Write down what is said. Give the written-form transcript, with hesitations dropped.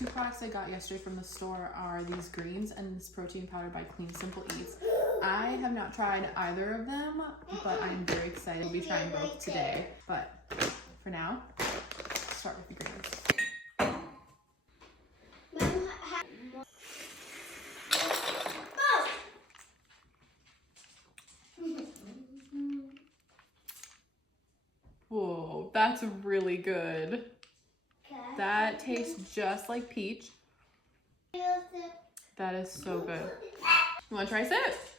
two products I got yesterday from the store are these greens and this protein powder by Clean Simple Eats. I have not tried either of them, but I'm very excited. We'll be trying both today. But for now, let's start with the greens. Whoa, that's really good. That tastes just like peach. That is so good. You want to try a sip?